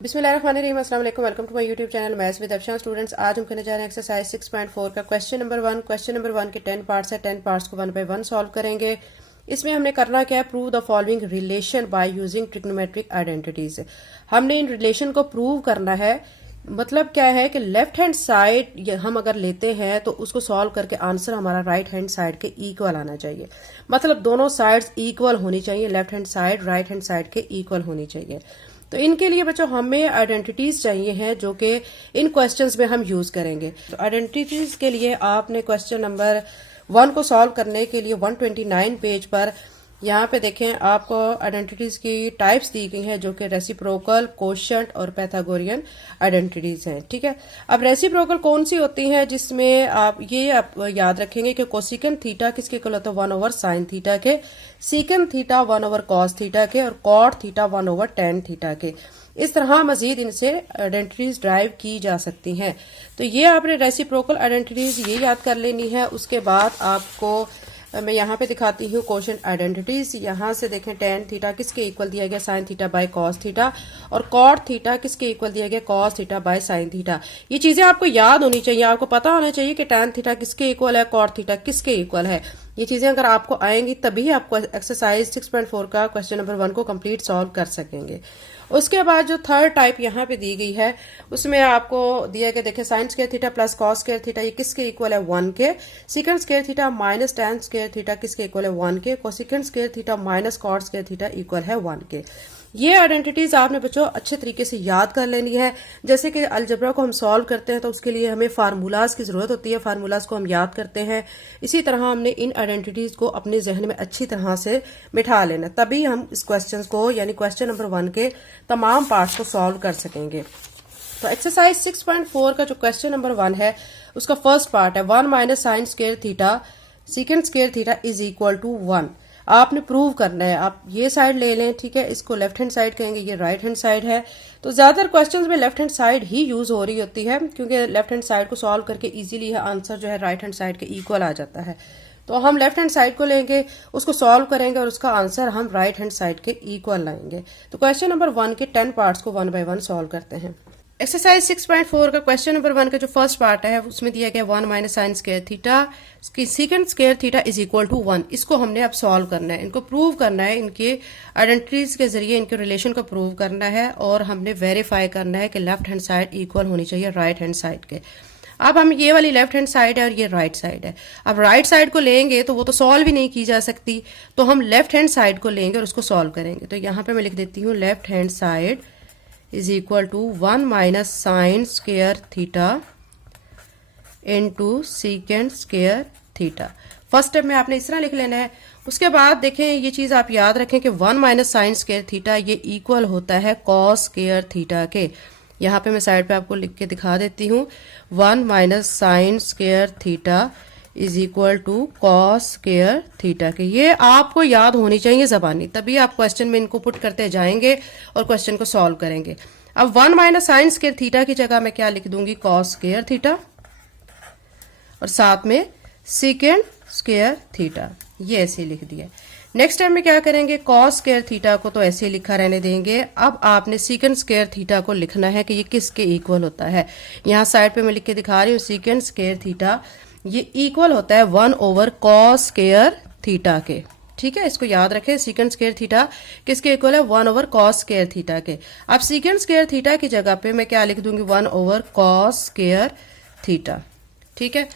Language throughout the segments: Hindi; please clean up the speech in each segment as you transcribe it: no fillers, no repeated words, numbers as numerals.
बिस्मिल्लाहिर्रहमानिर्रहीम, अस्सलाम वालेकुम। Welcome to my YouTube channel maths with Afshan. Students, आज हम करने जा रहे हैं एक्सरसाइज 6.4 का क्वेश्चन नंबर 1। क्वेश्चन नंबर 1 के 10 पार्ट्स है। 10 पार्ट्स को 1 बाय 1 सॉल्व करेंगे। इसमें हमने करना क्या है, prove the following relation by using trigonometric identities. हमने इन रिलेशन को प्रूव करना है। मतलब क्या है कि लेफ्ट हैंड साइड हम अगर लेते हैं तो उसको सॉल्व करके आंसर हमारा राइट हैंड साइड के इक्वल आना चाहिए। मतलब दोनों साइड्स इक्वल होनी चाहिए, left hand side right hand side के इक्वल होनी चाहिए। तो इनके लिए बच्चों हमें आइडेंटिटीज चाहिए हैं जो कि इन क्वेश्चंस में हम यूज करेंगे। तो आइडेंटिटीज के लिए आपने क्वेश्चन नंबर 1 को सॉल्व करने के लिए 129 पेज पर यहाँ पे देखें, आपको आइडेंटिटीज की टाइप्स दी गई हैं जो कि रेसिप्रोकल, कोशेंट और पैथागोरियन आइडेंटिटीज हैं। ठीक है, अब रेसिप्रोकल कौन सी होती है, जिसमें आप याद रखेंगे कि कोसिकेंट थीटा किसके इक्वल होता है, 1 ओवर साइन थीटा के, secant theta 1 over cos theta के और cot theta 1 over tan theta के। इस तरह मजीद इनसे आइडेंटिटीज ड्राइव की जा सकती हैं। तो ये आपने रेसिप्रोकल आइडेंटिटीज ये याद कर लेनी है। उसके बाद आपको मैं यहाँ पे दिखाती हूँ कोशेंट आइडेंटिटीज। यहाँ से देखें, टेन थीटा किसके इक्वल दिया गया, sine theta by cos theta, और कॉट थीटा किसके इक्वल दिया गया, cos theta by sine theta. ये चीजें आपको याद होनी चाहिए, आपको पता होना चाहिए कि टेन थीटा किसके इक्वल है, कॉट थीटा किसके इक्वल है। ये चीजें अगर आपको आएंगी तभी आपको एक्सरसाइज 6.4 का क्वेश्चन नंबर 1 को कंप्लीट सॉल्व कर सकेंगे। उसके बाद जो थर्ड टाइप यहाँ पे दी गई है उसमें आपको दिया गया, देखिए sine square theta plus cos square theta ये किसके इक्वल है, 1 के। Secant square theta minus tan square theta किसके इक्वल है, 1 के। Cosecant square theta minus cot square theta equal है 1 के। ये आइडेंटिटीज आपने बच्चों अच्छे तरीके से याद कर लेनी है। जैसे कि अलजबरा को हम सॉल्व करते हैं तो उसके लिए हमें फार्मूलाज की जरूरत होती है, फार्मूलाज को हम याद करते हैं। इसी तरह हमने इन आइडेंटिटीज को अपने जहन में अच्छी तरह से बिठा लेना, तभी हम इस क्वेश्चन को यानी क्वेश्चन नंबर 1 के तमाम पार्ट्स को सॉल्व कर सकेंगे। तो एक्सरसाइज 6.4 का जो क्वेश्चन नंबर 1 है उसका फर्स्ट पार्ट है 1 minus sine square theta secant square theta is equal to 1। आपने प्रूव करना है। आप ये साइड ले लें, ठीक है, इसको लेफ्ट हैंड साइड कहेंगे, ये राइट हैंड साइड है। तो ज्यादातर क्वेश्चंस में लेफ्ट हैंड साइड ही यूज हो रही होती है क्योंकि लेफ्ट हैंड साइड को सॉल्व करके इजीली आंसर जो है राइट हैंड साइड के इक्वल आ जाता है। तो हम लेफ्ट हैंड साइड को लेंगे, उसको सॉल्व करेंगे और उसका आंसर हम राइट हैंड साइड के इक्वल लाएंगे। तो क्वेश्चन नंबर 1 के 10 पार्ट्स को 1 बाय 1 सॉल्व करते हैं। एक्सरसाइज 6.4 का क्वेश्चन नंबर 1 का जो फर्स्ट पार्ट है उसमें दिया गया 1 minus sine square theta secant square theta is equal to 1। इसको हमने अब सॉल्व करना है, इनको प्रूव करना है, इनके आइडेंटिटीज के जरिए इनके रिलेशन को प्रूव करना है और हमने वेरीफाई करना है कि लेफ्ट हैंड साइड इक्वल होनी चाहिए राइट हैंड साइड के। अब हम ये वाली लेफ्ट हैंड साइड है और ये राइट साइड है। अब राइट साइड को लेंगे तो वो तो सॉल्व ही नहीं की जा सकती, तो हम लेफ्ट हैंड साइड को लेंगे और उसको सॉल्व करेंगे। तो यहाँ पे मैं लिख देती हूँ left hand side is equal to 1 minus sine square theta into secant square theta. First step में आपने इस तरह लिख लेना है। उसके बाद देखें, ये चीज आप याद रखें कि 1 माइनस साइन स्क्वायर थीटा ये इक्वल होता है कॉस स्क्वायर थीटा के। यहाँ पे मैं साइड पे आपको लिख के दिखा देती हूँ, 1 minus sine square theta is equal to cos square theta के। ये आपको याद होनी चाहिए जबानी, तभी आप क्वेश्चन में इनको पुट करते जाएंगे और क्वेश्चन को सॉल्व करेंगे। अब 1 माइनस साइन स्क्वायर थीटा की जगह मैं क्या लिख दूंगी, कॉस स्क्वायर थीटा और साथ में सीकेंट स्क्वायर थीटा, ये ऐसे लिख दिया। नेक्स्ट टाइम में क्या करेंगे, कॉस स्क्वायर थीटा को तो ऐसे लिखा रहने देंगे। अब आपने सीकेंट स्क्वायर थीटा को लिखना है कि ये किसके इक्वल होता है। यहाँ साइड पे मैं लिख के दिखा रही हूँ, सीकेंट स्क्वायर थीटा ये इक्वल होता है 1 ओवर कॉस स्क्वायर थीटा के। ठीक है, इसको याद रखें, सीकेंट स्क्वायर थीटा किसके इक्वल है, 1 ओवर कॉस स्क्वायर थीटा के। अब सीकेंट स्क्वायर थीटा की जगह पे मैं क्या लिख दूंगी, 1 ओवर कॉस स्क्वायर थीटा। ठीक है,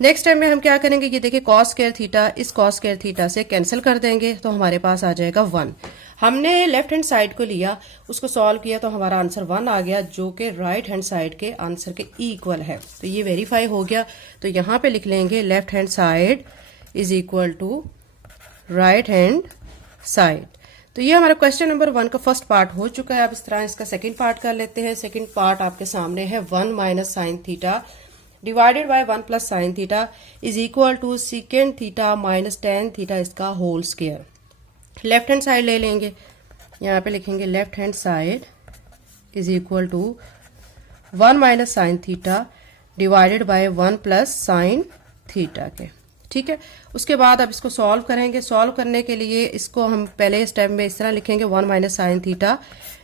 नेक्स्ट टाइम में हम क्या करेंगे, ये देखिए कॉस स्क्वायर थीटा इस कॉस स्क्वायर थीटा से कैंसिल कर देंगे तो हमारे पास आ जाएगा 1। हमने लेफ्ट हैंड साइड को लिया, उसको सॉल्व किया तो हमारा आंसर 1 आ गया जो कि राइट हैंड साइड के आंसर के इक्वल है। तो ये वेरीफाई हो गया। तो यहाँ पे लिख लेंगे left hand side is equal to right hand side. तो ये हमारा क्वेश्चन नंबर 1 का फर्स्ट पार्ट हो चुका है। अब इस तरह इसका सेकेंड पार्ट कर लेते हैं। सेकेंड पार्ट आपके सामने है 1 minus sine theta divided by 1 plus sine theta is equal to secant theta minus tan theta इसका whole square. Left hand side ले लेंगे, यहाँ पे लिखेंगे left hand side is equal to 1 minus sine theta divided by 1 plus sine theta के। ठीक है, उसके बाद अब इसको सॉल्व करेंगे। सॉल्व करने के लिए इसको हम पहले स्टेप में इस तरह लिखेंगे, 1 minus sine theta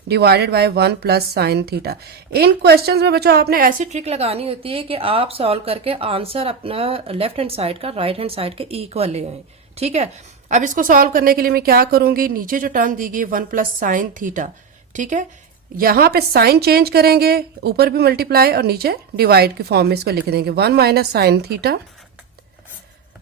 divided by 1 plus sine theta. In questions में बच्चों आपने ऐसी ट्रिक लगानी होती है कि आप सॉल्व करके आंसर अपना लेफ्ट हैंड साइड का राइट हैंड साइड के इक्वल ले आए। ठीक है, अब इसको सॉल्व करने के लिए मैं क्या करूंगी, नीचे जो टर्म दी गई 1 प्लस साइन थीटा, ठीक है, यहां पे साइन चेंज करेंगे, ऊपर भी मल्टीप्लाई और नीचे डिवाइड की फॉर्म में इसको लिख देंगे 1 minus sine theta,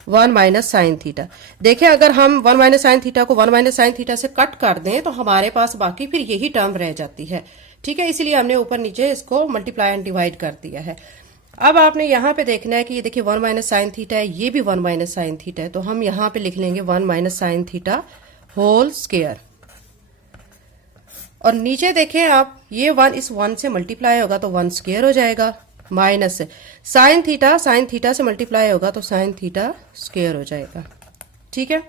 1 minus sine theta. देखें अगर हम 1 माइनस साइन थीटा को 1 माइनस साइन थीटा से कट कर दें तो हमारे पास बाकी फिर यही टर्म रह जाती है। ठीक है, इसीलिए हमने ऊपर नीचे इसको मल्टीप्लाई एंड डिवाइड कर दिया है। अब आपने यहाँ पे देखना है कि ये देखिए 1 माइनस साइन थीटा है, ये भी 1 माइनस साइन थीटा है, तो हम यहाँ पे लिख लेंगे 1 minus sine theta whole square. और नीचे देखें आप, ये 1 इस 1 से मल्टीप्लाई होगा तो 1 स्क्वायर हो जाएगा, माइनस साइन थीटा से मल्टीप्लाई होगा तो साइन थीटा स्क्वायर हो जाएगा। ठीक है,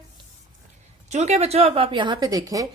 चूंकि बच्चों अब आप यहाँ पे देखें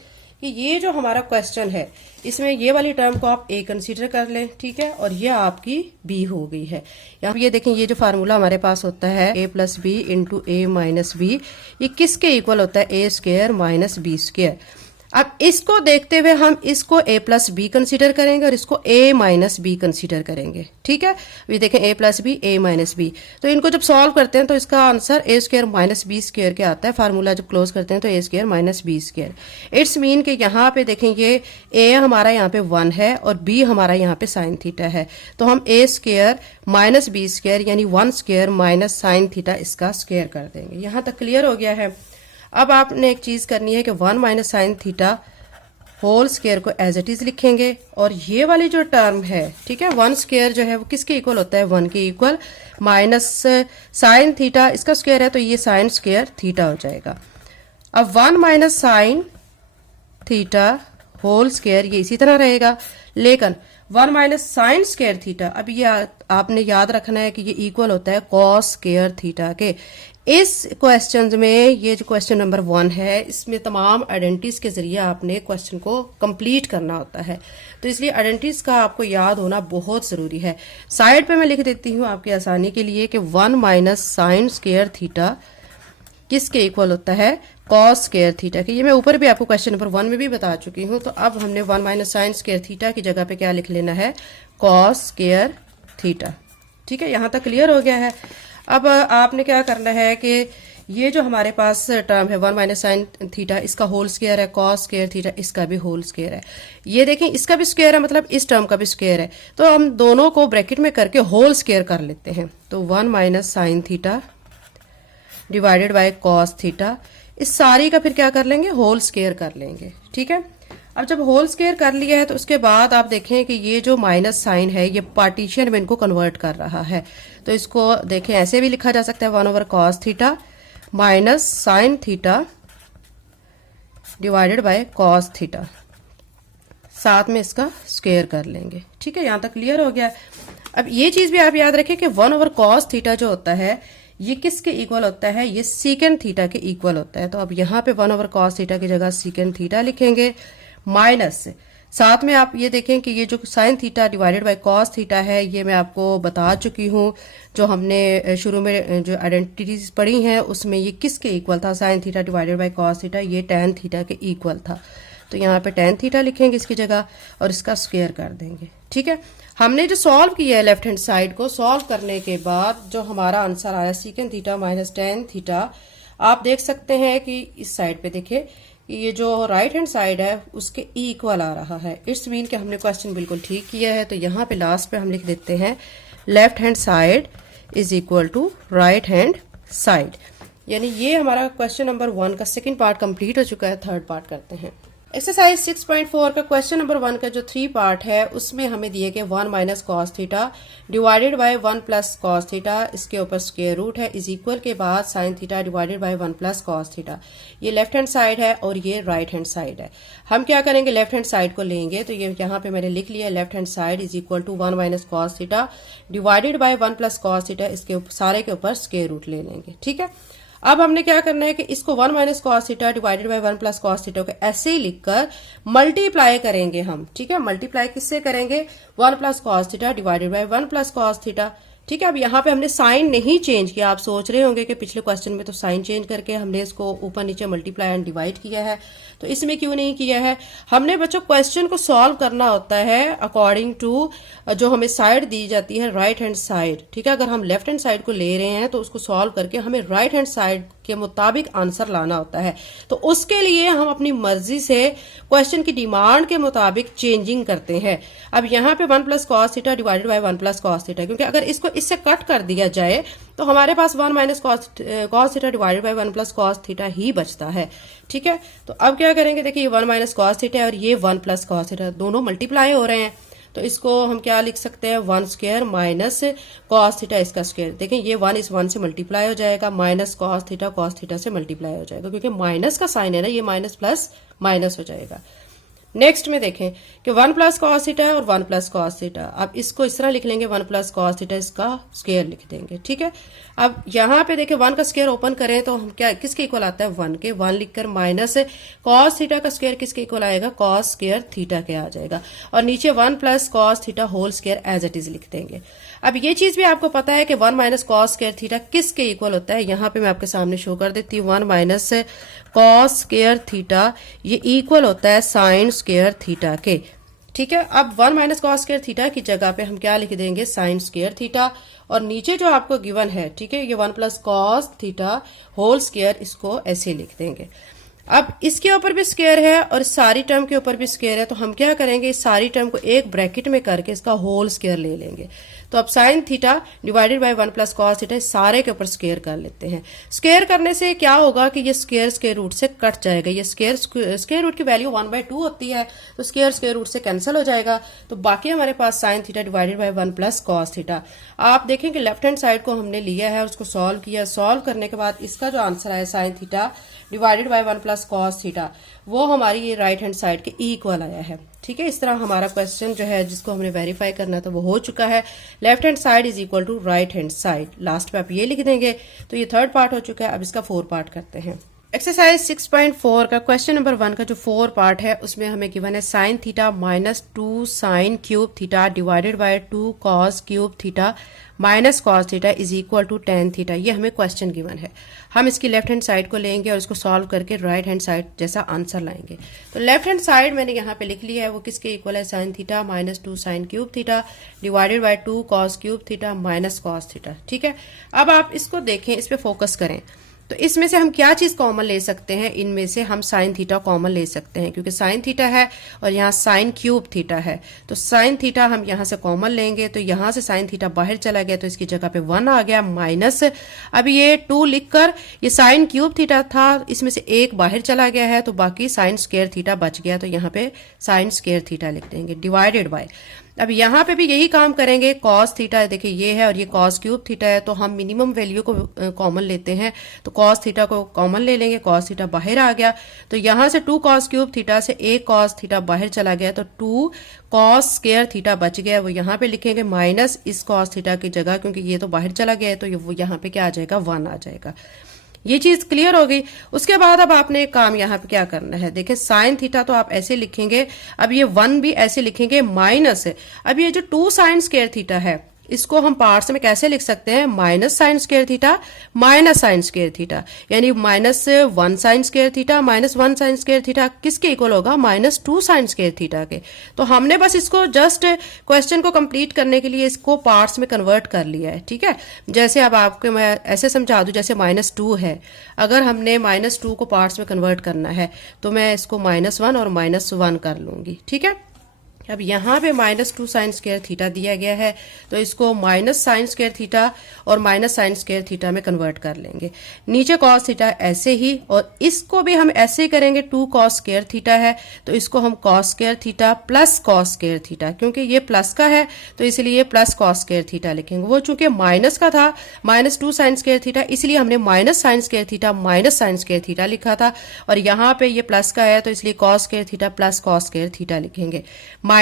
कि ये जो हमारा क्वेश्चन है इसमें ये वाली टर्म को आप ए कंसीडर कर लें, ठीक है, और ये आपकी बी हो गई है। यहाँ पे ये देखें, ये जो फार्मूला हमारे पास होता है A plus B into A minus B, ये किसके इक्वल होता है, ए स्क्वायर माइनस बी स्क्वायर। अब इसको देखते हुए हम इसको a प्लस बी कंसिडर करेंगे और इसको a माइनस बी कंसिडर करेंगे। ठीक है, ये देखें a plus B, a minus B, तो इनको जब सॉल्व करते हैं तो इसका answer a square minus B square के आता है। फार्मूला जब क्लोज करते हैं तो a square minus B square. It's mean कि यहाँ पे देखें ये a हमारा यहाँ पे 1 है और b हमारा यहाँ पे साइन थीटा है, तो हम a square minus B square यानी 1 स्क्वायर माइनस साइन थीटा इसका स्क्वायर कर देंगे। यहाँ तक क्लियर हो गया है। अब आपने एक चीज करनी है कि 1 minus sine theta whole square को एज इट इज लिखेंगे, और ये वाली जो टर्म है, ठीक है, 1 स्क्वायर जो है वो किसके इक्वल होता है, 1 के इक्वल, माइनस साइन थीटा इसका स्क्वायर है तो ये साइन स्क्वायर थीटा हो जाएगा। अब 1 minus sine theta whole square ये इसी तरह रहेगा, लेकिन 1 माइनस साइन स्क्वायर थीटा, अब ये आपने याद रखना है कि ये इक्वल होता है कॉस स्क्वायर थीटा के। इस क्वेश्चन में ये जो क्वेश्चन नंबर 1 है इसमें तमाम आइडेंटिटीज के जरिए आपने क्वेश्चन को कंप्लीट करना होता है, तो इसलिए आइडेंटिटीज का आपको याद होना बहुत जरूरी है। साइड पे मैं लिख देती हूँ आपकी आसानी के लिए कि 1 माइनस साइन स्क्वायर थीटा किसके इक्वल होता है, कॉस स्क्वायर थीटा के। ये मैं ऊपर भी आपको क्वेश्चन नंबर 1 में भी बता चुकी हूँ। तो अब हमने 1 माइनस साइन स्क्वायर थीटा की जगह पे क्या लिख लेना है, कॉस स्क्वायर थीटा। ठीक है, यहाँ तक क्लियर हो गया है। अब आपने क्या करना है कि ये जो हमारे पास टर्म है 1 माइनस साइन थीटा, इसका होल स्क्वायर है, कॉस स्क्वायर थीटा इसका भी होल स्क्वायर है। ये देखें इसका भी स्क्वायर है, मतलब इस टर्म का भी स्क्वायर है, तो हम दोनों को ब्रैकेट में करके होल स्क्वायर कर लेते हैं। तो 1 minus sine theta divided by cos theta, इस सारी का फिर क्या कर लेंगे, होल स्क्वायर कर लेंगे। ठीक है, अब जब होल स्क्वायर कर लिया है तो उसके बाद आप देखें कि ये जो माइनस साइन है ये पार्टीशन में इनको कन्वर्ट कर रहा है, तो इसको देखें ऐसे भी लिखा जा सकता है 1 over cos theta minus sine theta divided by cos theta, साथ में इसका स्क्वायर कर लेंगे। ठीक है, यहां तक क्लियर हो गया। अब ये चीज भी आप याद रखें कि 1 ओवर कॉस थीटा जो होता है ये किसके इक्वल होता है, ये सीकेंड थीटा के इक्वल होता है। तो अब यहाँ पे 1 ओवर कॉस थीटा की जगह सीकेंड थीटा लिखेंगे, माइनस साथ में आप ये देखें कि ये जो sign theta divided by cos theta है ये मैं आपको बता चुकी हूँ, जो हमने शुरू में जो आइडेंटिटीज पढ़ी हैं उसमें ये किसके इक्वल था, sign theta divided by cos theta ये टैन थीटा के इक्वल था। तो यहाँ पे टैन थीटा लिखेंगे इसकी जगह और इसका स्क्वायर कर देंगे। ठीक है, हमने जो सॉल्व किया है लेफ्ट हैंड साइड को, सॉल्व करने के बाद जो हमारा आंसर आया सीकेंड थीटा माइनस टैन थीटा, आप देख सकते हैं कि इस साइड पे देखें ये जो राइट हैंड साइड है उसके इक्वल आ रहा है। इट्स मीन कि हमने क्वेश्चन बिल्कुल ठीक किया है। तो यहाँ पे लास्ट पे हम लिख देते हैं left hand side is equal to right hand side, यानी ये हमारा क्वेश्चन नंबर 1 का सेकंड पार्ट कंप्लीट हो चुका है। थर्ड पार्ट करते हैं। एक्सरसाइज 6.4 का क्वेश्चन नंबर 1 का जो 3 पार्ट है उसमें हमें दिए गए 1 minus cos theta divided by 1 plus cos theta, इसके ऊपर स्क्वायर रूट है, इज इक्वल के बाद sign theta divided by 1 plus cos theta. ये लेफ्ट हैंड साइड है और ये राइट हैंड साइड है। हम क्या करेंगे, लेफ्ट हैंड साइड को लेंगे, तो ये यहाँ पे मैंने लिख लिया left hand side is equal to 1 minus cos theta divided by 1 plus cos theta, इसके सारे के ऊपर स्क्वायर रूट ले लेंगे। ठीक है, अब हमने क्या करना है कि इसको 1 minus cos theta divided by 1 plus cos theta को ऐसे ही लिखकर मल्टीप्लाई करेंगे हम। ठीक है, मल्टीप्लाई किससे करेंगे, 1 plus cos theta divided by 1 plus cos theta, ठीक है। अब यहाँ पे हमने साइन नहीं चेंज किया। आप सोच रहे होंगे कि पिछले क्वेश्चन में तो साइन चेंज करके हमने इसको ऊपर नीचे मल्टीप्लाई एंड डिवाइड किया है, तो इसमें क्यों नहीं किया है? हमने बच्चों क्वेश्चन को सॉल्व करना होता है अकॉर्डिंग टू जो हमें साइड दी जाती है, राइट हैंड साइड। ठीक है, अगर हम लेफ्ट हैंड साइड को ले रहे हैं तो उसको सॉल्व करके हमें राइट हैंड साइड के मुताबिक आंसर लाना होता है। तो उसके लिए हम अपनी मर्जी से क्वेश्चन की डिमांड के मुताबिक चेंजिंग करते हैं। अब यहाँ पे 1 plus cos theta divided by 1 plus cos theta, क्योंकि अगर इसको इससे कट कर दिया जाए तो हमारे पास 1 minus cos theta divided by 1 plus cos theta ही बचता है। ठीक है, तो अब क्या करेंगे, देखिए ये 1 माइनस कॉस थीटा और ये 1 प्लस कॉस थीटा दोनों मल्टीप्लाई हो रहे हैं, तो इसको हम क्या लिख सकते हैं, 1 स्क्वायर माइनस कॉस थीटा इसका स्क्वायर। देखें ये 1 इस 1 से मल्टीप्लाई हो जाएगा, माइनस कॉस थीटा से मल्टीप्लाई हो जाएगा, क्योंकि माइनस का साइन है ना, ये माइनस प्लस माइनस हो जाएगा। नेक्स्ट में देखें कि 1 प्लस कॉस थीटा और 1 प्लस कॉस थीटा। अब इसको इस तरह लिख लेंगे, 1 प्लस कॉस थीटा इसका स्क्वायर लिख देंगे। ठीक है, अब यहाँ पे देखें 1 का स्क्वायर ओपन करें तो हम क्या किसके इक्वल आता है, 1 के। 1 लिखकर माइनस कॉस थीटा का स्क्वायर किसके इक्वल आएगा, कॉस स्क्वायर थीटा के आ जाएगा, और नीचे 1 plus cos theta whole square as it is लिख देंगे। अब ये चीज भी आपको पता है कि 1 माइनस कॉस स्क्वायर थीटा किसके इक्वल होता है, यहाँ पे मैं आपके सामने शो कर देती हूँ। 1 माइनस कॉस स्क्वायर थीटा ये इक्वल होता है साइन स्क्वायर थीटा के। ठीक है, अब 1 माइनस कॉस स्क्वायर थीटा की जगह पे हम क्या लिख देंगे, साइन स्क्वायर थीटा, और नीचे जो आपको गिवन है, ठीक है, ये 1 plus cos theta whole square, इसको ऐसे लिख देंगे। अब इसके ऊपर भी स्क्वायर है और सारी टर्म के ऊपर भी स्क्वायर है, तो हम क्या करेंगे, इस सारी टर्म को एक ब्रैकेट में करके इसका होल स्क्वायर ले लेंगे। तो अब sign theta divided by 1 plus cos theta सारे के ऊपर स्क्वायर कर लेते हैं। स्क्वायर करने से क्या होगा कि ये स्क्वायर रूट से कट जाएगा, ये स्क्वायर रूट की वैल्यू 1/2 होती है, तो स्क्वायर रूट से कैंसिल हो जाएगा, तो बाकी हमारे पास sine theta divided by 1 plus cos theta. आप देखें कि लेफ्ट हैंड साइड को हमने लिया है, उसको सॉल्व किया, सॉल्व करने के बाद इसका जो आंसर आया sign theta divided by 1 plus cos theta, वो हमारी ये राइट हैंड साइड के इक्वल आया है। ठीक है, इस तरह हमारा क्वेश्चन जो है जिसको हमने वेरीफाई करना था वो हो चुका है। Left hand side is equal to right hand side, last पे आप ये लिख देंगे। तो ये थर्ड पार्ट हो चुका है, अब इसका 4 पार्ट करते हैं। एक्सरसाइज 6.4 का क्वेश्चन नंबर 1 का जो 4 पार्ट है उसमें हमें गिवन है sine theta minus 2 sine cube theta divided by 2 cos cube theta minus cos theta is equal to tan theta. ये हमें क्वेश्चन गिवन है। हम इसकी लेफ्ट हैंड साइड को लेंगे और इसको सॉल्व करके राइट हैंड साइड जैसा आंसर लाएंगे। तो लेफ्ट हैंड साइड मैंने यहाँ पे लिख लिया है, वो किसके इक्वल है, sine theta minus 2 sine cube theta divided by 2 cos cube theta minus cos theta. ठीक है, अब आप इसको देखें, इस पे फोकस करें। तो इसमें से हम क्या चीज कॉमन ले सकते हैं, इनमें से हम साइन थीटा कॉमन ले सकते हैं, क्योंकि साइन थीटा है और यहाँ साइन क्यूब थीटा है, तो साइन थीटा हम यहाँ से कॉमन लेंगे, तो यहाँ से साइन थीटा बाहर चला गया तो इसकी जगह पे 1 आ गया माइनस, अब ये 2 लिखकर ये साइन क्यूब थीटा था, इसमें से एक बाहर चला गया है तो बाकी साइन स्क्वायर थीटा बच गया, तो यहाँ पे साइन स्क्वायर थीटा लिख देंगे डिवाइडेड बाय। अब यहाँ पे भी यही काम करेंगे, कॉस थीटा देखिए ये है और ये कॉस क्यूब थीटा है, तो हम मिनिमम वैल्यू को कॉमन लेते हैं, तो कॉस थीटा को कॉमन ले लेंगे, कॉस थीटा बाहर आ गया, तो यहाँ से 2 कॉस क्यूब थीटा से एक कॉस थीटा बाहर चला गया, तो 2 कॉस स्क्वायर थीटा बच गया, वो यहाँ पे लिखेंगे माइनस इस कॉस थीटा की जगह, क्योंकि ये तो बाहर चला गया है तो वो यहाँ पे क्या आ जाएगा, 1 आ जाएगा। ये चीज क्लियर हो गई। उसके बाद अब आपने एक काम यहाँ पे क्या करना है, देखिए साइन थीटा तो आप ऐसे लिखेंगे, अब ये 1 भी ऐसे लिखेंगे माइनस है, अब ये जो 2 साइन स्क्वायर थीटा है इसको हम पार्ट्स में कैसे लिख सकते हैं, minus sine square theta minus sine square theta, यानी minus 1 sine square theta minus 1 sine square theta किसके इक्वल होगा, माइनस 2 साइन स्क्वायर थीटा के। तो हमने बस इसको जस्ट क्वेश्चन को कंप्लीट करने के लिए इसको पार्ट्स में कन्वर्ट कर लिया है। ठीक है, जैसे अब आपको मैं ऐसे समझा दूं, जैसे -2 है, अगर हमने -2 को पार्ट्स में कन्वर्ट करना है तो मैं इसको -1 और -1 कर लूंगी। ठीक है, अब यहाँ पे -2 साइन स्क्वायर थीटा दिया गया है, तो इसको माइनस साइन स्क्वायर थीटा और माइनस साइन स्क्वायर थीटा में कन्वर्ट कर लेंगे। नीचे कॉस थीटा ऐसे ही, और इसको भी हम ऐसे ही करेंगे, 2 कॉस स्क्वायर थीटा है तो इसको हम cos square theta plus cos square theta, क्योंकि ये प्लस का है तो इसलिए प्लस कॉस स्क्वायर थीटा लिखेंगे। वो चूंकि माइनस का था, -2 साइन स्क्वायर थीटा, इसलिए हमने minus sine square theta minus sine square theta लिखा था, और यहाँ पे ये प्लस का है तो इसलिए cos square theta plus cos square theta लिखेंगे -1।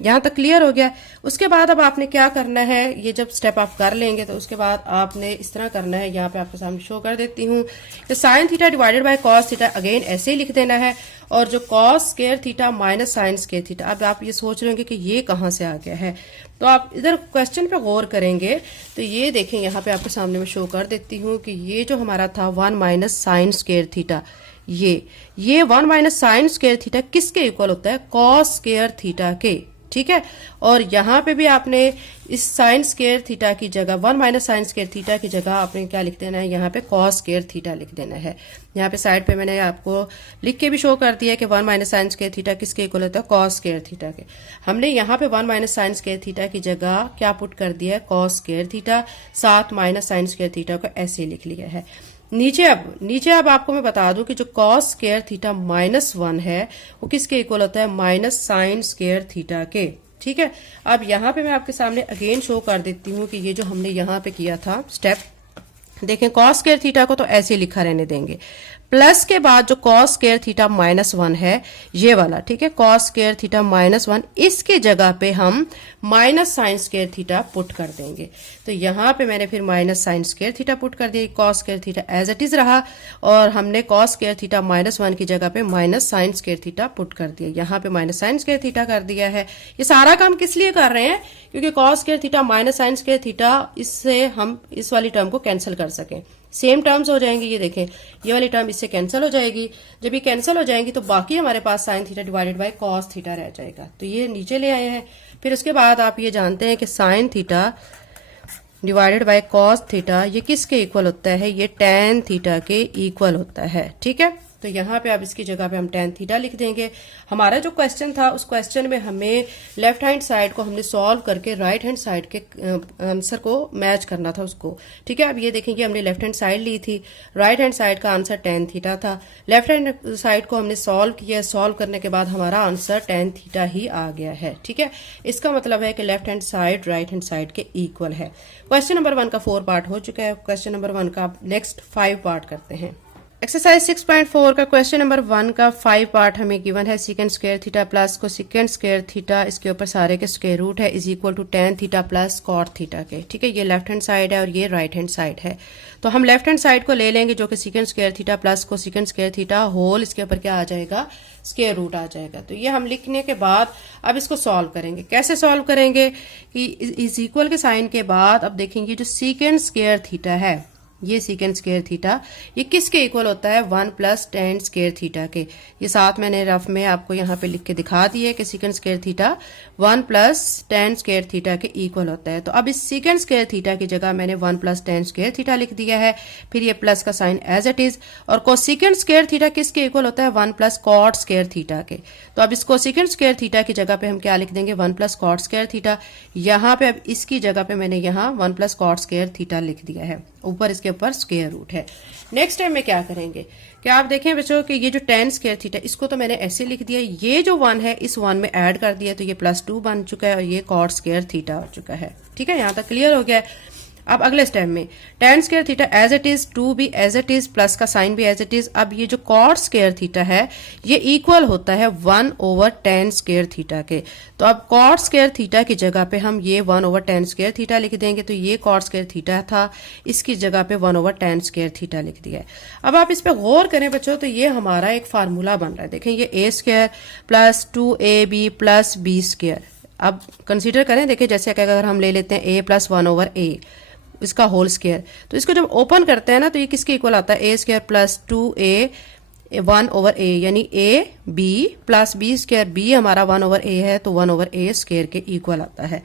यहाँ तक क्लियर हो गया। उसके बाद अब आपने क्या करना है, ये जब स्टेप आप कर लेंगे तो उसके बाद आपने इस तरह करना है, यहाँ पे आपके सामने शो कर देती हूँ कि sign theta divided by cos theta, again ऐसे ही लिख देना है, और जो cos square theta minus sine square theta. अब आप ये सोच रहे होंगे कि ये कहाँ से आ गया है, तो आप इधर क्वेश्चन पे गौर करेंगे तो ये देखें, यहाँ पे आपके सामने मैं शो कर देती हूँ कि ये जो हमारा था 1 माइनस साइन स्क्वायर थीटा, ये 1 माइनस साइन स्क्वायर थीटा किसके इक्वल होता है, कॉस स्क्वायर थीटा के, ठीक है। और यहाँ पे भी आपने इस साइन स्क्वायर थीटा की जगह 1 माइनस साइन स्क्वायर थीटा की जगह आपने क्या लिख देना है, यहाँ पे कॉस स्क्वायर थीटा लिख देना है। यहाँ पे साइड पे मैंने आपको लिख के भी शो कर दिया है कि 1 माइनस साइन स्क्वायर थीटा किसके इक्वल होता है, कॉस स्क्वायर थीटा के। हमने यहाँ पे 1 माइनस साइन स्क्वायर थीटा की जगह क्या पुट कर दिया है, कॉस स्क्वायर थीटा, साथ माइनस साइन स्क्वायर थीटा को ऐसे लिख लिया है। नीचे अब आपको मैं बता दूं कि जो कॉस स्क्वायर थीटा -1 है वो किसके इक्वल होता है, माइनस साइन स्क्वायर थीटा के, ठीक है। अब यहाँ पे मैं आपके सामने अगेन शो कर देती हूँ कि ये जो हमने यहाँ पे किया था स्टेप, देखें कॉस स्क्वायर थीटा को तो ऐसे लिखा रहने देंगे, प्लस के बाद जो कॉस स्क्वायर थीटा -1 है ये वाला, ठीक है, कॉस स्क्वायर थीटा -1, इसके जगह पे हम minus sine square theta put कर देंगे। तो यहाँ पे मैंने फिर minus sine square theta put कर दिया, cos square theta as it is रहा, और हमने कॉस स्क्वायर थीटा -1 की जगह पे minus sine square theta put कर दिया, यहाँ पे माइनस साइन स्क्वायर थीटा कर दिया है। ये सारा काम किस लिए कर रहे हैं, क्योंकि cos square theta minus sine square theta, इससे हम इस वाली टर्म को कैंसिल कर सकें, सेम टर्म्स हो जाएंगी। ये देखें ये वाली टर्म इससे कैंसिल हो जाएगी, जब ये कैंसिल हो जाएंगी तो बाकी हमारे पास sine theta divided by cos theta रह जाएगा, तो ये नीचे ले आए हैं। फिर उसके बाद आप ये जानते हैं कि sign theta divided by cos theta ये किसके इक्वल होता है, ये टैन थीटा के इक्वल होता है, ठीक है। तो यहाँ पे अब इसकी जगह पे हम टैन थीटा लिख देंगे। हमारा जो क्वेश्चन था उस क्वेश्चन में हमें लेफ्ट हैंड साइड को हमने सॉल्व करके राइट हैंड साइड के आंसर को मैच करना था उसको, ठीक है। अब ये देखेंगे हमने लेफ्ट हैंड साइड ली थी, राइट हैंड साइड का आंसर टैन थीटा था, लेफ्ट हैंड साइड को हमने सॉल्व किया, सॉल्व करने के बाद हमारा आंसर टैन थीटा ही आ गया है, ठीक है। इसका मतलब है कि left hand side right hand side के इक्वल है। क्वेश्चन नंबर 1 का 4 पार्ट हो चुका है, क्वेश्चन नंबर 1 का नेक्स्ट 5 पार्ट करते हैं। एक्सरसाइज 6.4 का क्वेश्चन नंबर 1 का 5 पार्ट हमें गिवन है, सीकेंड स्क्वायर थीटा प्लस को सीकेंड स्क्वायर थीटा, इसके ऊपर सारे के स्क्वायर रूट है, is equal to tan theta plus cot theta के, ठीक है। ये लेफ्ट हैंड साइड है और ये राइट हैंड साइड है, तो हम लेफ्ट हैंड साइड को ले लेंगे जो कि सीकेंड स्क्वायर थीटा प्लस को सीकेंड स्क्वायर थीटा होल, इसके ऊपर क्या आ जाएगा, स्क्वायर रूट आ जाएगा। तो ये हम लिखने के बाद अब इसको सॉल्व करेंगे। कैसे सॉल्व करेंगे कि इज इक्वल के साइन के बाद अब देखेंगे जो सीकेंड स्क्वायर थीटा है, ये सीकेंड स्क्वायर थीटा ये किसके इक्वल होता है, 1 प्लस टैन स्क्वायर थीटा के। ये साथ मैंने रफ में आपको यहाँ पे लिख के दिखा दिए कि सीकेंड square theta 1 plus tan square theta के इक्वल होता है। तो अब इस सीकेंड स्क्वायर थीटा की जगह मैंने 1 प्लस टैन स्क्वायर थीटा लिख दिया है, फिर ये प्लस का साइन एज इट इज, और कोसेकेंड स्क्वायर थीटा किसके इक्वल होता है, 1 प्लस कॉट स्क्वायर थीटा के। तो अब इस कोसेकेंड स्क्वायर थीटा की जगह पे हम क्या लिख देंगे, 1 प्लस कॉट स्क्वायर थीटा। यहाँ पे अब इसकी जगह पे मैंने यहाँ 1 प्लस कॉट स्क्वायर थीटा लिख दिया है, ऊपर इसके ऊपर स्क्वायर रूट है। नेक्स्ट टाइम में क्या करेंगे कि आप देखें बच्चों कि ये जो टैन स्क्वायर थीटा इसको तो मैंने ऐसे लिख दिया, ये जो 1 है इस 1 में ऐड कर दिया तो ये +2 बन चुका है और ये कॉट स्क्वायर थीटा हो चुका है, ठीक है। यहाँ तक क्लियर हो गया है। अब अगले स्टेप में tan square theta as it is, 2 भी एज इट इज, प्लस का साइन भी एज इट इज। अब ये जो कॉट स्क्वायर थीटा है ये इक्वल होता है 1 ओवर टैन स्क्वायर थीटा के। तो अब कॉट स्क्वायर थीटा की जगह पे हम ये 1 ओवर टैन स्क्वायर थीटा लिख देंगे, तो ये कॉट स्क्वायर थीटा था, इसकी जगह पे 1 ओवर टैन स्क्वायर थीटा लिख दिया है। अब आप इस पे गौर करें बच्चों, तो ये हमारा एक फार्मूला बन रहा है, देखें ये a square plus 2ab plus b square. अब कंसीडर करें, देखें जैसे कि अगर हम ले लेते हैं a प्लस 1 ओवर a इसका होल स्क्वायर, तो इसको जब ओपन करते हैं ना तो ये किसके इक्वल आता है, a square plus 2a 1 over a, यानी a b plus b square, b हमारा 1 ओवर a है तो 1 ओवर a स्क्वायर के इक्वल आता है।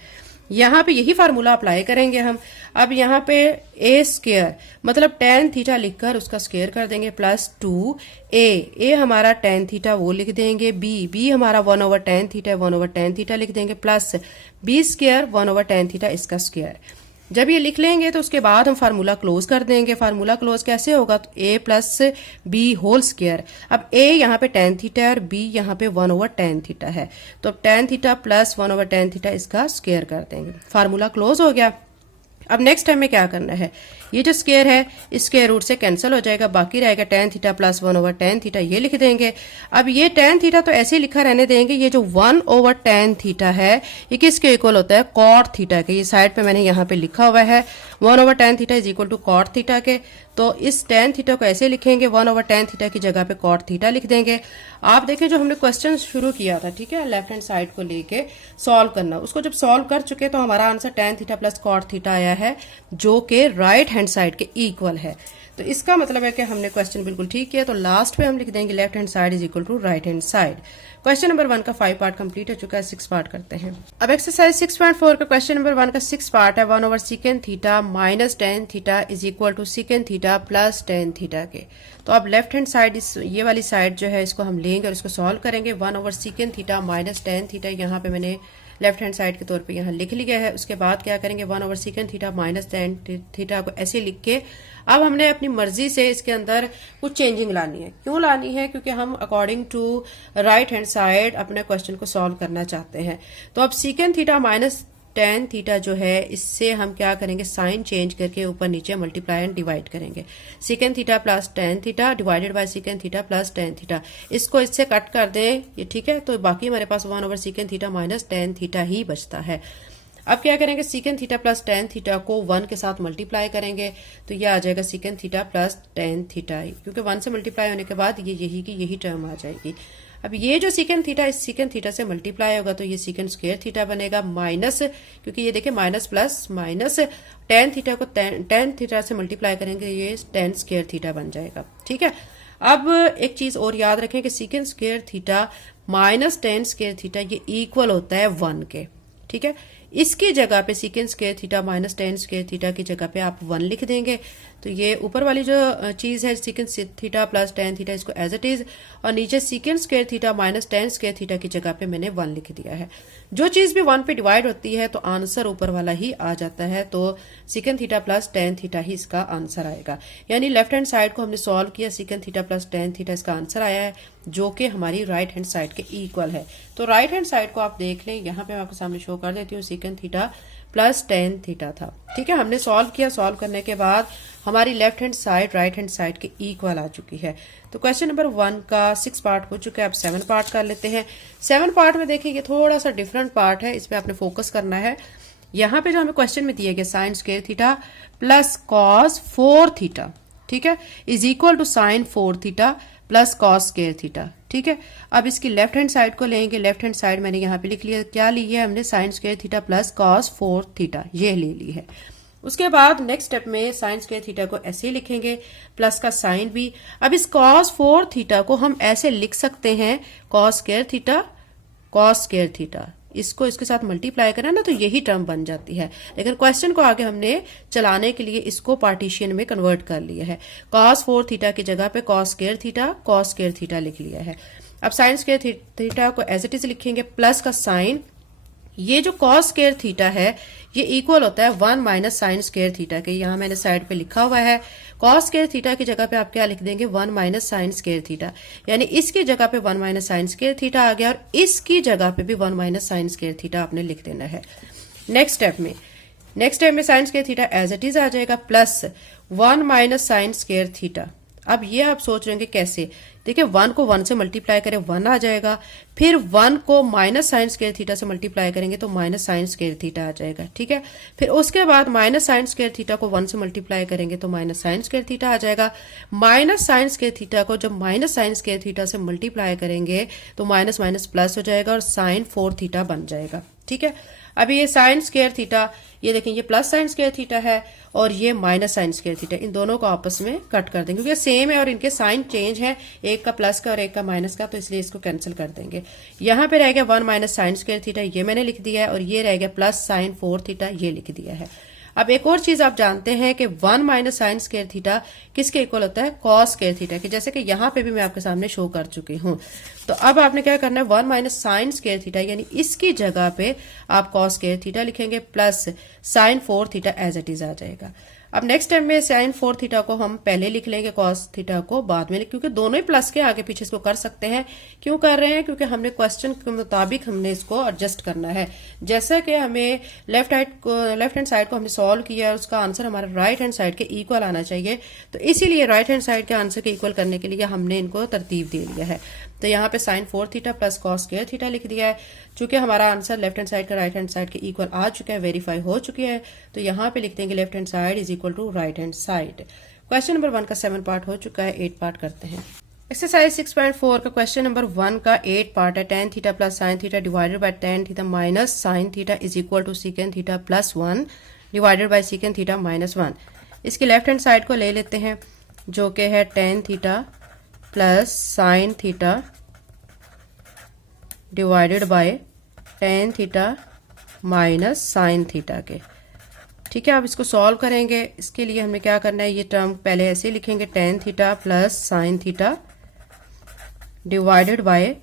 यहाँ पे यही फार्मूला अप्लाई करेंगे हम। अब यहाँ पे a स्क्वायर मतलब टैन थीटा लिखकर उसका स्क्वायर कर देंगे, प्लस 2a हमारा टैन थीटा वो लिख देंगे, b हमारा 1 over tan theta 1 over tan theta लिख देंगे, plus b square 1 over tan theta इसका स्क्वायर। जब ये लिख लेंगे तो उसके बाद हम फार्मूला क्लोज कर देंगे। फार्मूला क्लोज कैसे होगा, तो a plus b whole square. अब a यहाँ पे टैन थीटा है और b यहाँ पे 1 ओवर टैन थीटा है, तो अब tan theta plus 1 over tan theta इसका स्क्वायर कर देंगे। फार्मूला क्लोज हो गया। अब नेक्स्ट टाइम में क्या करना है, ये जो स्क्वायर है इसके रूट से कैंसिल हो जाएगा, बाकी रहेगा tan theta plus 1/tan theta, ये लिख देंगे। अब ये tan थीटा तो ऐसे ही लिखा रहने देंगे, ये जो 1/tan थीटा है ये किसके इक्वल होता है, cot थीटा के। ये साइड पे मैंने यहाँ पे लिखा हुआ है 1/tan theta is equal to cot theta के, तो इस tan थीटा को ऐसे लिखेंगे 1/tan थीटा की जगह पे cot थीटा लिख देंगे। आप देखें जो हमने क्वेश्चन शुरू किया था, ठीक है, लेफ्ट हैंड साइड को लेके सॉल्व करना, उसको जब सॉल्व कर चुके तो हमारा answer tan theta plus cot theta आया है, जो कि राइट हैंड साइड के इक्वल है। तो इसका मतलब है कि हमने क्वेश्चन बिल्कुल ठीक किया। तो लास्ट पे हम लिख देंगे left hand side is equal to right hand side. Question number 1 का 5 पार्ट कंप्लीट हो चुका है, 6 पार्ट करते हैं। अब एक्सरसाइज 6.4 का क्वेश्चन नंबर 1 का 6 पार्ट है 1/secant theta minus tan theta is equal to secant theta plus tan theta के। तो अब लेफ्ट हैंड साइड ये वाली साइड जो है इसको हम लेंगे और इसको सॉल्व करेंगे। 1/secant theta minus tan theta यहाँ पे मैंने लेफ्ट हैंड साइड के तौर पे यहाँ लिख लिया है। उसके बाद क्या करेंगे 1/secant theta minus tan theta को ऐसे लिख के अब हमने अपनी मर्जी से इसके अंदर कुछ चेंजिंग लानी है। क्यों लानी है, क्योंकि हम according to right hand side अपने क्वेश्चन को सॉल्व करना चाहते हैं। तो अब secant theta minus tan theta जो है इससे हम क्या करेंगे, साइन चेंज करके ऊपर नीचे मल्टीप्लाई एंड डिवाइड करेंगे। secant theta plus tan theta divided bye secant theta plus tan theta, इसको इससे कट कर दें ये, ठीक है। तो बाकी हमारे पास 1/secant theta minus tan theta ही बचता है। अब क्या करेंगे, secant theta plus tan theta को 1 के साथ मल्टीप्लाई करेंगे, तो ये आ जाएगा secant theta plus tan theta ही, क्योंकि 1 से मल्टीप्लाई होने के बाद ये यही की यही टर्म आ जाएगी। अब ये जो secant थीटा इस secant थीटा से मल्टीप्लाई होगा तो ये secant स्क्वायर थीटा बनेगा, माइनस, क्योंकि ये देखिए minus plus minus tan theta को tan थीटा से मल्टीप्लाई करेंगे, ये tan स्क्वायर थीटा बन जाएगा, ठीक है। अब एक चीज और याद रखें कि secant square theta minus tan square theta ये इक्वल होता है 1 के, ठीक है। इसकी जगह पे secant square theta minus tan square theta की जगह पे आप 1 लिख देंगे। तो ये ऊपर वाली जो चीज है secant theta plus tan theta इसको एज इट इज, और नीचे secant square theta minus tan square theta की जगह पे मैंने 1 लिख दिया है। जो चीज भी 1 पे डिवाइड होती है तो आंसर ऊपर वाला ही आ जाता है, तो secant theta plus tan theta ही इसका आंसर आएगा। यानी लेफ्ट हैंड साइड को हमने सॉल्व किया, secant theta plus tan theta इसका आंसर आया है, जो कि हमारी राइट हैंड साइड के इक्वल है। तो राइट हैंड साइड को आप देख लें, यहाँ पे मैं आपके सामने शो कर देती हूँ, secant theta plus tan theta था, ठीक है। हमने सॉल्व किया, सॉल्व करने के बाद हमारी left hand side right hand side के इक्वल आ चुकी है। तो क्वेश्चन नंबर 1 का 6 पार्ट हो चुका है, अब 7 पार्ट कर लेते हैं। 7 पार्ट में देखिए ये थोड़ा सा डिफरेंट पार्ट है, इस पे आपने फोकस करना है। यहाँ पे जो हमें क्वेश्चन में दिया गया sine square theta plus cos 4 theta, ठीक है, is equal to sine 4 theta plus cos square theta, ठीक है। अब इसकी लेफ्ट हैंड साइड को लेंगे, लेफ्ट हैंड साइड मैंने यहाँ पे लिख लिया, क्या ली है हमने, sign square theta plus cos 4 theta, ये ले ली है। उसके बाद नेक्स्ट स्टेप में साइन स्क्वायर थीटा को ऐसे ही लिखेंगे, प्लस का साइन भी। अब इस कॉस 4 थीटा को हम ऐसे लिख सकते हैं cos square theta cos square theta, इसको इसके साथ मल्टीप्लाई करें ना तो यही टर्म बन जाती है। लेकिन क्वेश्चन को आगे हमने चलाने के लिए इसको पार्टीशन में कन्वर्ट कर लिया है, कॉस 4 थीटा की जगह पे कॉस स्क्वायर थीटा लिख लिया है। अब साइन स्क्वायर थीटा को एज इट इज लिखेंगे, प्लस का साइन, ये जो कॉस स्क्वायर थीटा है ये इक्वल होता है 1 माइनस साइन स्क्वायर थीटा के। यहाँ मैंने साइड पे लिखा हुआ है, कॉस स्क्वायर थीटा की जगह पे आप क्या लिख देंगे, 1 माइनस साइन स्क्वायर थीटा, यानी इसकी जगह पे 1 माइनस साइन स्क्वायर थीटा आ गया, और इसकी जगह पे भी 1 माइनस साइन स्क्वायर थीटा आपने लिख देना है। नेक्स्ट स्टेप में sine square theta as it is आ जाएगा, plus 1 minus sine square theta. अब ये आप सोच रहे हैं कैसे, देखिए 1 को 1 से मल्टीप्लाई करें 1 आ जाएगा, फिर 1 को माइनस साइन स्क्वायर थीटा से मल्टीप्लाई करेंगे तो माइनस साइन स्क्वायर थीटा आ जाएगा, ठीक है। फिर उसके बाद माइनस साइन स्क्वायर थीटा को 1 से मल्टीप्लाई करेंगे तो माइनस साइन स्क्वायर थीटा आ जाएगा। माइनस साइन स्क्वायर थीटा को जब माइनस साइन स्क्वायर थीटा से मल्टीप्लाई करेंगे तो माइनस माइनस प्लस हो जाएगा और साइन 4 थीटा बन जाएगा, ठीक है। अभी ये साइन स्क्वायर थीटा, ये देखें ये प्लस साइन स्क्वायर थीटा है और ये माइनस साइन स्क्वायर थीटा, इन दोनों को आपस में कट कर देंगे क्योंकि सेम है और इनके साइन चेंज है, एक का प्लस का और एक का माइनस का, तो इसलिए इसको कैंसिल कर देंगे। यहाँ पे रह गया 1 माइनस साइन स्क्वायर थीटा, ये मैंने लिख दिया है, और ये रह गया प्लस साइन 4 थीटा, ये लिख दिया है। अब एक और चीज आप जानते हैं कि 1 माइनस साइन स्क्वायर थीटा किसके इक्वल होता है, कॉस स्क्वायर थीटा के, जैसे कि यहाँ पे भी मैं आपके सामने शो कर चुकी हूँ। तो अब आपने क्या करना है, 1 माइनस साइन स्क्वायर थीटा यानी इसकी जगह पे आप कॉस स्क्वायर थीटा लिखेंगे, plus sine 4 theta as it is आ जाएगा। अब नेक्स्ट स्टेप में साइन 4 थीटा को हम पहले लिख लेंगे, कॉस थीटा को बाद में, क्योंकि दोनों ही प्लस के आगे पीछे इसको कर सकते हैं। क्यों कर रहे हैं? क्योंकि हमने क्वेश्चन के मुताबिक हमने इसको एडजस्ट करना है। जैसा कि हमें लेफ्ट हैंड साइड को हमने सॉल्व किया है, उसका आंसर हमारा राइट हैंड साइड के इक्वल आना चाहिए, तो इसीलिए राइट हैंड साइड के आंसर के इक्वल करने के लिए हमने इनको तरतीब दे लिया है। तो यहाँ पे sine 4 theta plus cos square theta लिख दिया है। चूंकि हमारा आंसर लेफ्ट हैंड साइड का राइट हैंड साइड के इक्वल आ चुका है, वेरीफाई हो चुकी है, तो यहाँ पे लिख देंगे left hand side is equal to right hand side. Question number 1 का 7 पार्ट हो चुका है, 8 पार्ट करते हैं। एक्सरसाइज 6.4 का क्वेश्चन नंबर 1 का 8 पार्ट है। tan theta plus sine theta divided by tan theta minus sine theta is equal to secant theta plus 1 divided by secant theta minus 1। इसकी लेफ्ट हैंड साइड को ले लेते हैं, जो कि है tan theta plus sine theta divided by tan theta minus sine theta के। ठीक है, अब इसको सॉल्व करेंगे। इसके लिए हमें क्या करना है, ये टर्म पहले ऐसे लिखेंगे, tan theta plus sine theta divided by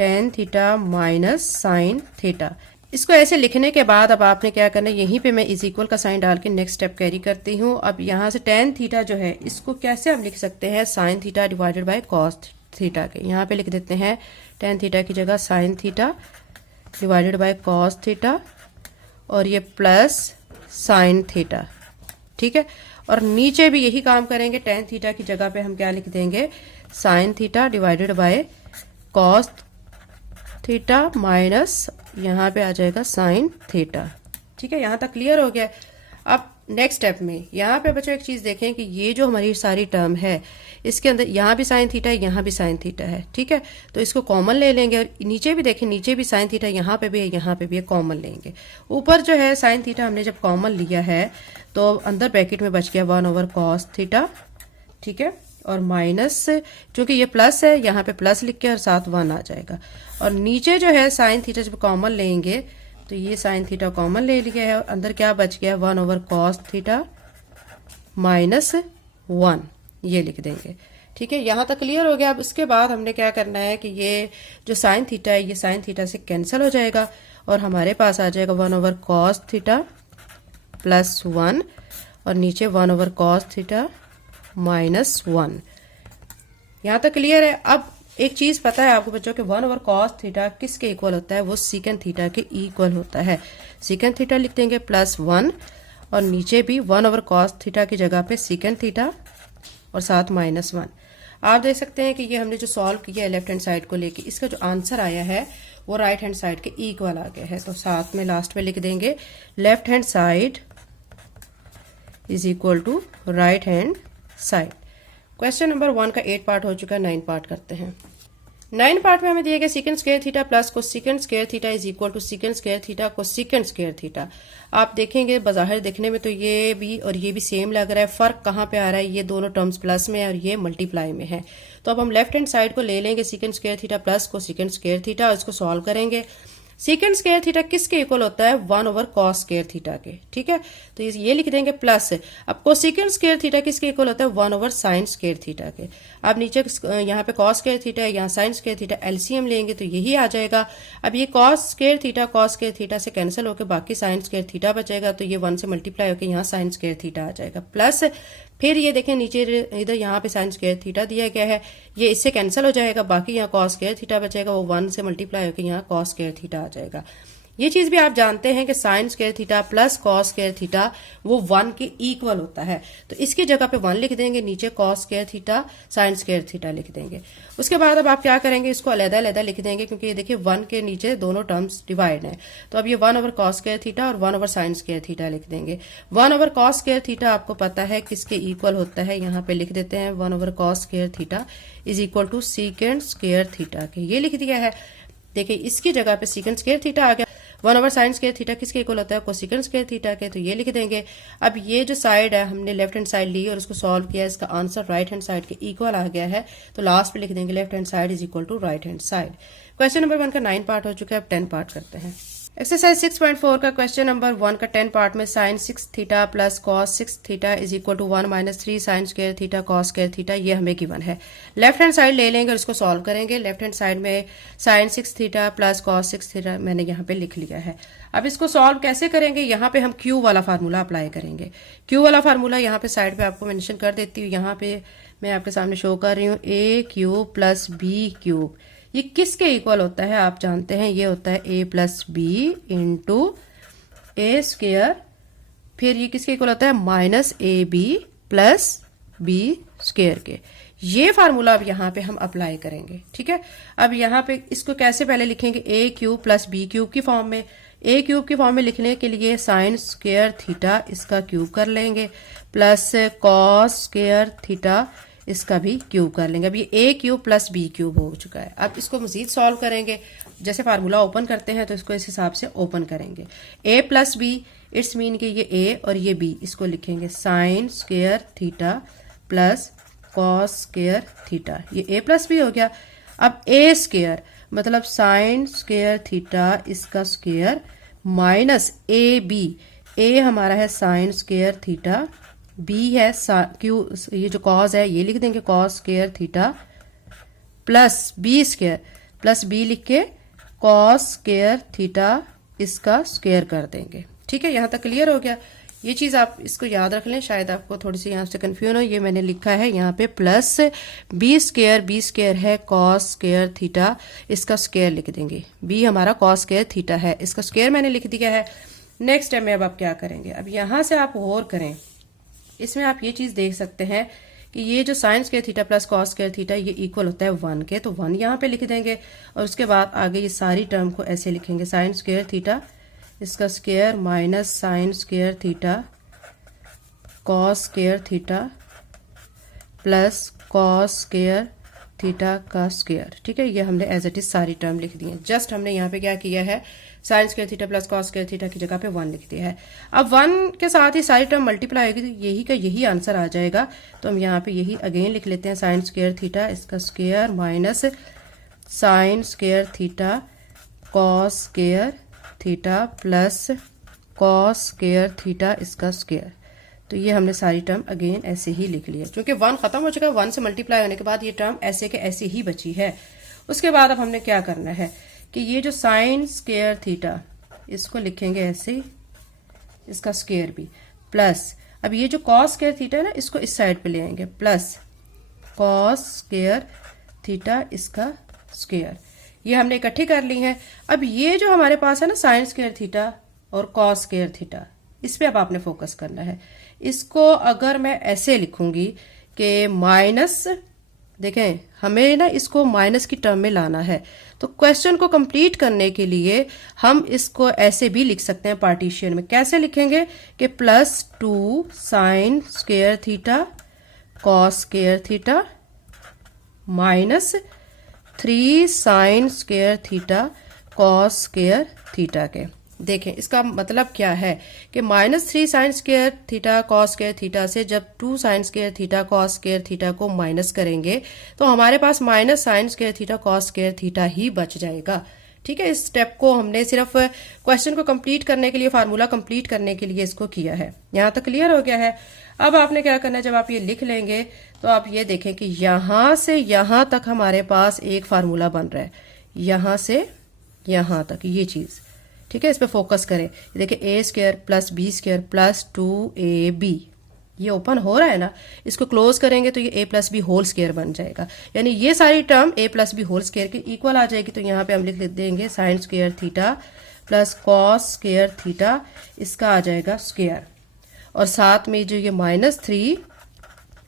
tan theta minus sine theta. इसको ऐसे लिखने के बाद अब आपने क्या करना है, यहीं पे मैं इज इक्वल का साइन डाल के नेक्स्ट स्टेप कैरी करती हूँ। अब यहाँ से tan थीटा जो है इसको कैसे हम लिख सकते हैं, sign theta divided by cos theta के। यहाँ पे लिख देते हैं tan थीटा की जगह sign theta divided by cos theta और ये प्लस साइन थीटा। ठीक है, और नीचे भी यही काम करेंगे, tan थीटा की जगह पे हम क्या लिख देंगे, sign theta divided by cos theta minus यहाँ पे आ जाएगा साइन थीटा। ठीक है, यहाँ तक क्लियर हो गया। अब नेक्स्ट स्टेप में यहाँ पे बच्चों एक चीज देखें कि ये जो हमारी सारी टर्म है इसके अंदर यहाँ भी साइन थीटा है, यहाँ भी साइन थीटा है। ठीक है, तो इसको कॉमन ले लेंगे और नीचे भी देखें, नीचे भी साइन थीटा, यहाँ पे भी है, यहाँ पे भी है, कॉमन लेंगे। ऊपर जो है साइन थीटा हमने जब कॉमन लिया है तो अंदर ब्रैकेट में बच गया 1 ओवर कॉस थीटा। ठीक है, और माइनस चूंकि ये प्लस है, यहाँ पे प्लस लिख के और साथ 1 आ जाएगा। और नीचे जो है साइन थीटा जब कॉमन लेंगे तो ये साइन थीटा कॉमन ले लिया है और अंदर क्या बच गया, 1 ओवर कॉस थीटा माइनस 1, ये लिख देंगे। ठीक है, यहाँ तक क्लियर हो गया। अब उसके बाद हमने क्या करना है कि ये जो साइन थीटा है ये साइन थीटा से कैंसिल हो जाएगा और हमारे पास आ जाएगा 1 ओवर कॉस थीटा प्लस 1 और नीचे 1 ओवर कॉस थीटा माइनस 1। यहाँ तक क्लियर है। अब एक चीज पता है आपको बच्चों कि 1 ओवर कॉस थीटा किसके इक्वल होता है, वो सीकेंड थीटा के इक्वल होता है। सीकेंड थीटा लिख देंगे प्लस 1 और नीचे भी 1 ओवर कॉस थीटा की जगह पे सीकेंड थीटा और साथ माइनस 1। आप देख सकते हैं कि ये हमने जो सॉल्व किया है लेफ्ट हैंड साइड को लेके, इसका जो आंसर आया है वो राइट हैंड साइड के इक्वल आ गया है। तो साथ में लास्ट में लिख देंगे left hand side is equal to right hand side. Question number 1 का 8 पार्ट हो चुका है, 9 पार्ट करते हैं। 9 पार्ट में हमें दिया गया secant square theta plus cosecant square theta is equal to secant square theta cosecant square theta. आप देखेंगे बाहर देखने में तो ये भी और ये भी सेम लग रहा है, फर्क कहाँ पे आ रहा है, ये दोनों टर्म्स प्लस में है और ये मल्टीप्लाई में है। तो अब हम लेफ्ट हैंड साइड को ले लेंगे सीकेंड square theta plus cosecant square theta और इसको सॉल्व करेंगे। सीकेंड स्क्वायर थीटा किसके इक्वल होता है, 1 ओवर कॉस स्क्वायर थीटा के। ठीक है, तो ये लिख देंगे प्लस। अब कोसेकेंड स्क्वायर थीटा किसके इक्वल होता है, 1 ओवर साइन स्क्वायर थीटा के। अब नीचे यहाँ पे कॉस स्क्वायर थीटा है, यहाँ साइन स्क्वायर थीटा, एलसीएम लेंगे तो यही आ जाएगा। अब ये कॉस स्क्वायर थीटा से कैंसिल होकर बाकी साइन स्क्वायर थीटा बचेगा, तो ये 1 से मल्टीप्लाई होकर यहाँ साइन स्क्वायर थीटा आ जाएगा प्लस। फिर ये देखें नीचे इधर यहाँ पे साइन स्क्वायर थीटा दिया गया है, ये इससे कैंसिल हो जाएगा, बाकी यहाँ कॉस स्क्वायर थीटा बचेगा, वो 1 से मल्टीप्लाई होकर यहाँ कॉस स्क्वायर थीटा आ जाएगा। ये चीज भी आप जानते हैं कि sign square theta plus cos square theta वो 1 के इक्वल होता है, तो इसकी जगह पे 1 लिख देंगे, नीचे cos square theta sine square theta लिख देंगे। उसके बाद अब आप क्या करेंगे, इसको अलग-अलग लिख देंगे क्योंकि ये देखिए 1 के नीचे दोनों टर्म्स डिवाइड है। तो अब ये 1 ओवर कॉस स्क्वायर थीटा और 1 ओवर साइन स्क्वायर थीटा लिख देंगे। 1 ओवर कॉस स्क्वायर थीटा आपको पता है किसके इक्वल होता है, यहाँ पे लिख देते हैं 1 over cos square theta is equal to secant square theta के, ये लिख दिया है। देखिए इसकी जगह पे सीकेंड स्क्वायर थीटा आ गया। 1 ओवर साइन स्क्वायर थीटा किसके इक्वल होता है, कोसेकेंड स्क्वायर थीटा के, तो ये लिख देंगे। अब ये जो साइड है हमने लेफ्ट हैंड साइड ली और उसको सॉल्व किया, इसका आंसर राइट हैंड साइड के इक्वल आ गया है, तो लास्ट पे लिख देंगे left hand side is equal to right hand side. Question number 1 का 9 पार्ट हो चुका है, अब 10 पार्ट करते हैं। एक्सरसाइज 6.4 का क्वेश्चन नंबर 1 का 10 पार्ट में sine 6 theta plus cos 6 theta is equal to 1 minus 3 sine square theta cos square theta, ये हमें गिवन है। लेफ्ट हैंड साइड ले लेंगे और इसको सॉल्व करेंगे। लेफ्ट हैंड साइड में sine 6 theta plus cos 6 theta मैंने यहाँ पे लिख लिया है। अब इसको सॉल्व कैसे करेंगे, यहाँ पे हम क्यू वाला फार्मूला अप्लाई करेंगे। क्यू वाला फार्मूला यहाँ पे साइड पे आपको मेंशन कर देती हूँ। यहाँ पे मैं आपके सामने शो कर रही हूँ ए क्यूब प्लस बी क्यूब। ये किसके इक्वल होता है आप जानते हैं, ये होता है A plus B into A square, फिर ये किसके इक्वल होता है minus A B plus B square के। ये फार्मूला अब यहाँ पे हम अप्लाई करेंगे। ठीक है, अब यहाँ पे इसको कैसे पहले लिखेंगे, ए क्यूब प्लस बी क्यूब की फॉर्म में। ए क्यूब की फॉर्म में लिखने के लिए साइन स्क्वायर थीटा इसका क्यूब कर लेंगे प्लस कॉस स्क्वायर थीटा इसका भी क्यूब कर लेंगे। अब ये ए क्यूब प्लस बी क्यूब हो चुका है। अब इसको मजीद सॉल्व करेंगे, जैसे फार्मूला ओपन करते हैं तो इसको इस हिसाब से ओपन करेंगे। A plus B it's mean कि ये ए और ये बी, इसको लिखेंगे sine square theta plus cos square theta, ये ए प्लस बी हो गया। अब ए स्क्वायर मतलब साइन स्क्वायर थीटा इसका square minus A B, A हमारा है साइन स्क्वायर थीटा, बी है क्यू, ये जो कॉस है ये लिख देंगे cos square theta plus B square, plus B लिख के कॉस स्क्वायर थीटा इसका स्क्वायर कर देंगे। ठीक है, यहाँ तक क्लियर हो गया। ये चीज आप इसको याद रख लें, शायद आपको थोड़ी सी यहाँ से कंफ्यूजन हो। ये मैंने लिखा है यहाँ पे प्लस बी स्क्वायर है कॉस स्क्वायर थीटा, इसका स्क्वायर लिख देंगे। बी हमारा कॉस स्क्वायर थीटा है, इसका स्क्वायर मैंने लिख दिया है। नेक्स्ट स्टेप में अब आप क्या करेंगे, अब यहाँ से आप और करें, इसमें आप ये चीज देख सकते हैं कि ये जो sign square theta plus cos square theta ये इक्वल होता है 1 के, तो 1 यहाँ पे लिख देंगे और उसके बाद आगे ये सारी टर्म को ऐसे लिखेंगे साइन स्क्वायर थीटा इसका square minus sine square theta cos square theta plus cos square theta का स्क्वायर। ठीक है, ये हमने एज इट इज सारी टर्म लिख दी है। जस्ट हमने यहाँ पे क्या किया है, sine square theta plus cos square theta की जगह पे 1 लिख दिया है। अब 1 के साथ ही सारी टर्म मल्टीप्लाई होगी तो यही का यही आंसर आ जाएगा। तो हम यहाँ पे यही अगेन लिख लेते हैं साइन स्क्वायर थीटा इसका square minus sine square theta cos square theta plus cos square theta इसका स्क्वायर। तो ये हमने सारी टर्म अगेन ऐसे ही लिख लिया, क्योंकि 1 खत्म हो चुका है। 1 से मल्टीप्लाई होने के बाद ये टर्म ऐसे के ऐसे ही बची है। उसके बाद अब हमने क्या करना है कि ये जो साइन स्क्वायर थीटा इसको लिखेंगे ऐसे, इसका स्क्वायर भी प्लस, अब ये जो कॉस स्क्वायर थीटा है ना इसको इस साइड पे ले आएंगे प्लस कॉस स्क्वायर थीटा इसका स्क्वायर। ये हमने इकट्ठी कर ली है। अब ये जो हमारे पास है ना साइन स्क्वायर थीटा और कॉस स्क्वायर थीटा, इस पे अब आपने फोकस करना है। इसको अगर मैं ऐसे लिखूंगी कि माइनस, देखें हमें ना इसको माइनस की टर्म में लाना है, तो क्वेश्चन को कंप्लीट करने के लिए हम इसको ऐसे भी लिख सकते हैं पार्टीशन में। कैसे लिखेंगे कि plus 2 sine square theta cos square theta minus 3 sine square theta cos square theta के। देखें इसका मतलब क्या है कि -3 sine square theta cos square theta से जब 2 sine square theta cos square theta को माइनस करेंगे तो हमारे पास minus sine square theta cos square theta ही बच जाएगा। ठीक है, इस स्टेप को हमने सिर्फ क्वेश्चन को कंप्लीट करने के लिए, फार्मूला कंप्लीट करने के लिए इसको किया है। यहाँ तक क्लियर हो गया है। अब आपने क्या करना है, जब आप ये लिख लेंगे तो आप ये देखें कि यहां से यहां तक हमारे पास एक फार्मूला बन रहा है, यहां से यहां तक ये चीज। ठीक है, इस पे फोकस करें। देखिए A square plus B square plus 2ab, ये ओपन हो रहा है ना, इसको क्लोज करेंगे तो ये a plus B whole square बन जाएगा, यानी ये सारी term a plus B whole square के इक्वल आ जाएगी। तो यहाँ पे हम लिख देंगे sine square theta plus cos square theta, इसका आ जाएगा स्क्वायर, और साथ में जो ये -3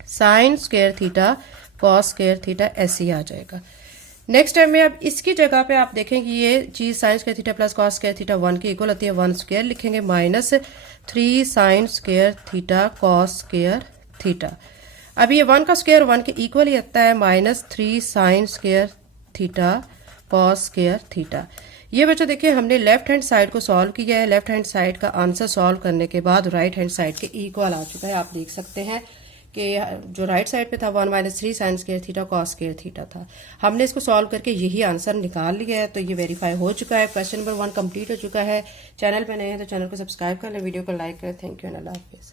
sine square theta cos square theta ऐसे ही आ जाएगा। नेक्स्ट टाइम में अब इसकी जगह पे आप देखें कि ये चीज sign square theta plus cos square theta 1 के इक्वल होती है, 1 स्क्वायर लिखेंगे -3 sine square theta cos square theta. अब ये 1 का स्क्वायर 1 के इक्वल ही आता है, -3 sine square theta cos square theta. ये बच्चों देखिए हमने लेफ्ट हैंड साइड को सॉल्व किया है। लेफ्ट हैंड साइड का आंसर सॉल्व करने के बाद राइट हैंड साइड के इक्वल आ चुका है। आप देख सकते हैं कि जो राइट साइड पे था 1 - 3 sine square theta cos square theta था, हमने इसको सॉल्व करके यही आंसर निकाल लिया है। तो ये वेरीफाई हो चुका है, क्वेश्चन नंबर 1 कंप्लीट हो चुका है। चैनल पे नए हैं तो चैनल को सब्सक्राइब कर लें, वीडियो को लाइक करें। Thank you and Allah Hafiz.